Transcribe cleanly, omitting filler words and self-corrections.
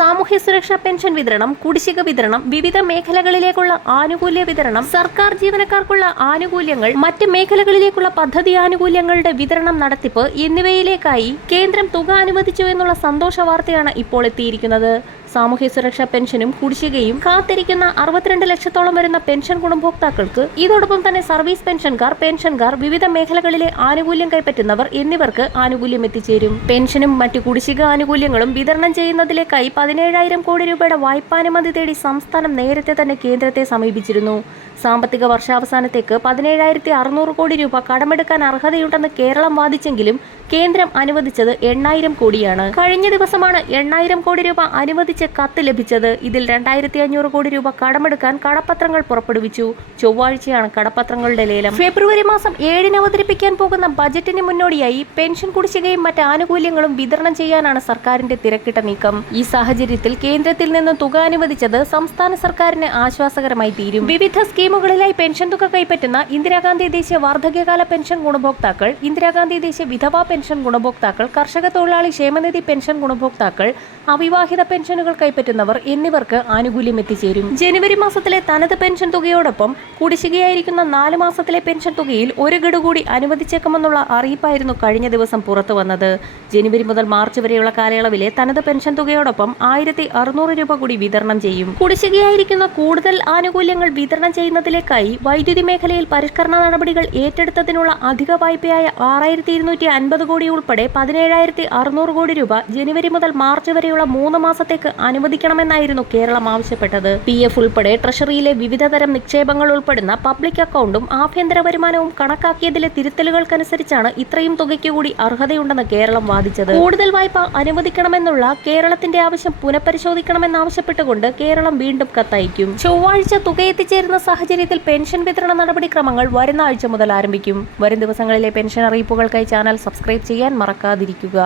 സാമൂഹ്യ സുരക്ഷാ പെൻഷൻ വിതരണം, കുടിശ്ശിക വിതരണം, വിവിധ മേഖലകളിലേക്കുള്ള ആനുകൂല്യ വിതരണം, സർക്കാർ ജീവനക്കാർക്കുള്ള ആനുകൂല്യങ്ങൾ, മറ്റ് മേഖലകളിലേക്കുള്ള പദ്ധതി ആനുകൂല്യങ്ങളുടെ വിതരണം, നടത്തിപ്പ് എന്നിവയിലേക്കായി കേന്ദ്രം തുക അനുവദിച്ചു എന്നുള്ള സന്തോഷ വാർത്തയാണ് ഇപ്പോൾ എത്തിയിരിക്കുന്നത്. സാമൂഹ്യ സുരക്ഷാ പെൻഷനും കുടിശ്ശികയും കാത്തിരിക്കുന്ന 62 ലക്ഷത്തോളം വരുന്ന പെൻഷൻ ഗുണഭോക്താക്കൾക്ക്, ഇതോടൊപ്പം തന്നെ സർവീസ് പെൻഷൻകാർ, വിവിധ മേഖലകളിലെ ആനുകൂല്യം കൈപ്പറ്റുന്നവർ എന്നിവർക്ക് ആനുകൂല്യം എത്തിച്ചേരും. പെൻഷനും മറ്റു കുടിശ്ശിക ആനുകൂല്യങ്ങളും വിതരണം ചെയ്യുന്നതിലേക്കായി 17,000 കോടി രൂപയുടെ വായ്പാനുമതി തേടി സംസ്ഥാനം നേരത്തെ തന്നെ കേന്ദ്രത്തെ സമീപിച്ചിരുന്നു. സാമ്പത്തിക വർഷാവസാനത്തേക്ക് 17,600 കോടി രൂപ കടമെടുക്കാൻ അർഹതയുണ്ടെന്ന് കേരളം വാദിച്ചെങ്കിലും കേന്ദ്രം അനുവദിച്ചത് 8,000 കോടിയാണ്. കഴിഞ്ഞ ദിവസമാണ് 8,000 കോടി രൂപ അനുവദിച്ച് കത്ത് ലഭിച്ചത്. ഇതിൽ 2,500 കോടി രൂപ കടമെടുക്കാൻ കടപ്പത്രങ്ങൾ പുറപ്പെടുവിച്ചു. ചൊവ്വാഴ്ചയാണ് കടപ്പത്രങ്ങളുടെ ലേലം. ഫെബ്രുവരി മാസം 7-ന് അവതരിപ്പിക്കാൻ പോകുന്ന ബജറ്റിന് മുന്നോടിയായി പെൻഷൻ കുടിശ്ശികയും മറ്റ് ആനുകൂല്യങ്ങളും വിതരണം ചെയ്യാനാണ് സർക്കാരിന്റെ തിരക്കിട്ട നീക്കം. ഈ സാഹചര്യത്തിൽ കേന്ദ്രത്തിൽ നിന്ന് തുക അനുവദിച്ചത് സംസ്ഥാന സർക്കാരിന് ആശ്വാസകരമായി തീരും. വിവിധ സ്കീമുകളിലായി പെൻഷൻ തുക കൈപ്പറ്റുന്ന ഇന്ദിരാഗാന്ധി ദേശീയ വാർദ്ധക്യകാല പെൻഷൻ ഗുണഭോക്താക്കൾ, ഇന്ദിരാഗാന്ധി ദേശീയ വിധവാ പെൻഷൻ ഗുണഭോക്താക്കൾ, കർഷക തൊഴിലാളി ക്ഷേമനിധി പെൻഷൻ ഗുണഭോക്താക്കൾ, അവിവാഹിത പെൻഷനുകൾ കൈപ്പറ്റുന്നവർ എന്നിവർക്ക് ആനുകൂല്യം എത്തിച്ചേരും. ജനുവരി മാസത്തിലെ തനത് പെൻഷൻ തുകയോടൊപ്പം കുടിശ്ശികയായിരിക്കുന്ന 4 മാസത്തിലെ പെൻഷൻ തുകയിൽ ഒരു ഗഡു കൂടി അനുവദിച്ചേക്കുമെന്നുള്ള അറിയിപ്പായിരുന്നു കഴിഞ്ഞ ദിവസം പുറത്തു വന്നത്. ജനുവരി മുതൽ മാർച്ച് വരെയുള്ള കാലയളവിലെ തനത് പെൻഷൻ തുകയോടൊപ്പം 1,600 രൂപ കൂടി വിതരണം ചെയ്യും. കുടിശ്ശികയായിരിക്കുന്ന കൂടുതൽ ആനുകൂല്യങ്ങൾ വിതരണം ചെയ്യുന്നതിലേക്കായി വൈദ്യുതി മേഖലയിൽ പരിഷ്കരണ നടപടികൾ ഏറ്റെടുത്തതിനുള്ള അധിക വായ്പയായ 6,250 കോടി ഉൾപ്പെടെ 17,600 കോടി രൂപ ജനുവരി മുതൽ മാർച്ച് വരെയുള്ള 3 മാസത്തേക്ക് അനുവദിക്കണമെന്നായിരുന്നു കേരളം ആവശ്യപ്പെട്ടത്. PF ഉൾപ്പെടെ ട്രഷറിയിലെ വിവിധതരം നിക്ഷേപങ്ങൾ ഉൾപ്പെടുന്ന പബ്ലിക് അക്കൗണ്ടും ആഭ്യന്തര വരുമാനവും കണക്കാക്കിയതിലെ തിരുത്തലുകൾക്കനുസരിച്ചാണ് ഇത്രയും തുകയ്ക്ക് കൂടി അർഹതയുണ്ടെന്ന് കേരളം വാദിച്ചത്. കൂടുതൽ വായ്പ അനുവദിക്കണമെന്നുള്ള കേരളത്തിന്റെ ആവശ്യം പുനഃപരിശോധിക്കണമെന്നാവശ്യപ്പെട്ടുകൊണ്ട് കേരളം വീണ്ടും കത്തയക്കും. ചൊവ്വാഴ്ച തുക എത്തിച്ചേരുന്ന സാഹചര്യത്തിൽ പെൻഷൻ വിതരണ നടപടിക്രമങ്ങൾ വരുന്ന ആഴ്ച മുതൽ ആരംഭിക്കും. വരും ദിവസങ്ങളിലെ പെൻഷൻ അറിയിപ്പുകൾക്കായി ചാനൽ സബ്സ്ക്രൈബ് ചെയ്യാൻ മറക്കാതിരിക്കുക.